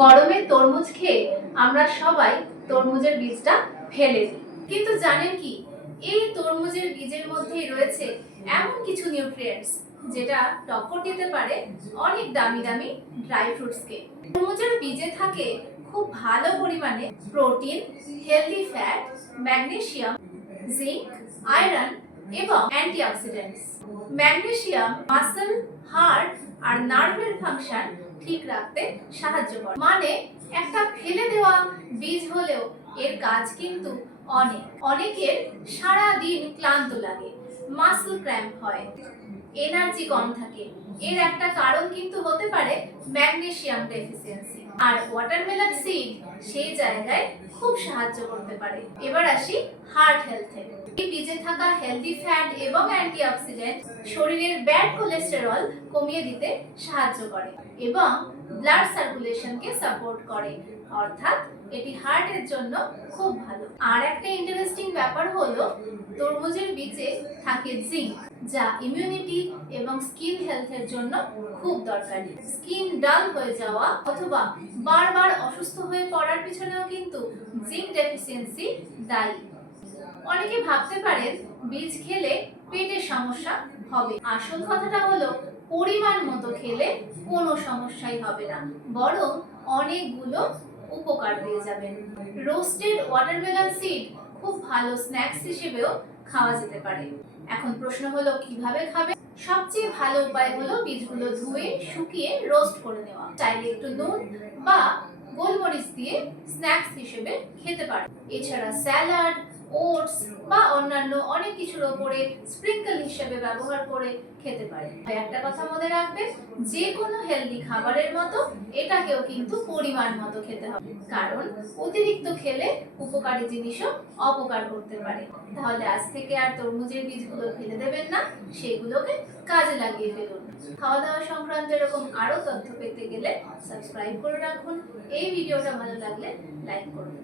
গরমে তরমুজ খেয়ে আমরা সবাই তরমুজের বীজটা ফেলে দিই, কিন্তু জানেন কি এই তরমুজের বীজের মধ্যেই রয়েছে এমন কিছু নিউট্রিয়েন্টস যেটা টক্কর দিতে পারে অনেক দামি দামি ড্রাই ফ্রুটসকে। তরমুজের বীজে থাকে খুব ভালো পরিমাণে protein, healthy fat, magnesium, zinc, iron এবং অ্যান্টিঅক্সিডেন্টস। ম্যাগনেসিয়াম মাসল, হার্ট আর নার্ভের ফাংশন ঠিক রাখতে সাহায্য করে। মানে একটা ফেলে দেওয়া বীজ হলেও এর কাজ কিন্তু অনেকের সারা দিন ক্লান্ত লাগে, মাসল ক্র্যাম্প হয়, এনার্জি কম থাকে। এর একটা কারণ কিন্তু হতে পারে ম্যাগনেসিয়াম ডেফিসিয়েন্সি। আর ওয়াটারমেলন সিড সেই জায়গায় খুব সাহায্য করতে পারে। এবার আসি হার্ট হেলথে। এই বীজে থাকা হেলদি ফ্যাট এবং অ্যান্টিঅক্সিডেন্ট শরীরের ব্যাড কোলেস্টেরল কমিয়ে দিতে সাহায্য করে এবং ব্লাড সার্কুলেশনকে সাপোর্ট করে, অর্থাৎ এটি হার্টের জন্য খুব ভালো। আর একটা ইন্টারেস্টিং ব্যাপার হলো তরমুজের বীজে থাকে জিঙ্ক, যা ইমিউনিটি এবং স্কিন হেলথের জন্য খুব দরকারি। স্কিন ডাল হয়ে যাওয়া অথবা বারবার অসুস্থ হয়ে পড়ার পিছনেও কিন্তু জিঙ্ক ডেফিসিয়েন্সি দায়ী। অনেকে ভাবতে পারেন বীজ খেলে পেটের সমস্যা হবে। আসল কথাটা হলো পরিমাণ মতো খেলে কোনো সমস্যাই হবে না, বরং অনেকগুলো উপকার পেয়ে যাবেন। রোস্টেড ওয়াটারমেলন সিড খুব ভালো স্ন্যাক্স হিসেবেও খাওয়া যেতে পারে। এখন প্রশ্ন হলো কিভাবে খাবে? সবচেয়ে ভালো উপায় হলো বীজগুলো ধুয়ে শুকিয়ে রোস্ট করে নেওয়া। চাইলে একটু নুন বা গোলমরিচ দিয়ে স্ন্যাক্স হিসেবে খেতে পারেন। এছাড়া স্যালাড, ওটস বা অন্যান্য অনেক কিছুর উপরে স্প্রিঙ্কল হিসেবে ব্যবহার করে খেতে পারেন। একটা কথা মনে রাখবেন, যে কোনো হেলদি খাবারের মতো এটাকেও কিন্তু পরিমাণ মতো খেতে হবে, কারণ অতিরিক্ত খেলে উপকারী জিনিসও অপকার করতে পারে। তাহলে আজ থেকে আর তরমুজের বীজগুলো ফেলে দেবেন না, সেগুলোকে কাজে লাগিয়ে ফেলুন। খাওয়া দাওয়া সংক্রান্ত এরকম আরো তথ্য পেতে গেলে সাবস্ক্রাইব করে রাখুন। এই ভিডিওটা ভালো লাগলে লাইক করুন।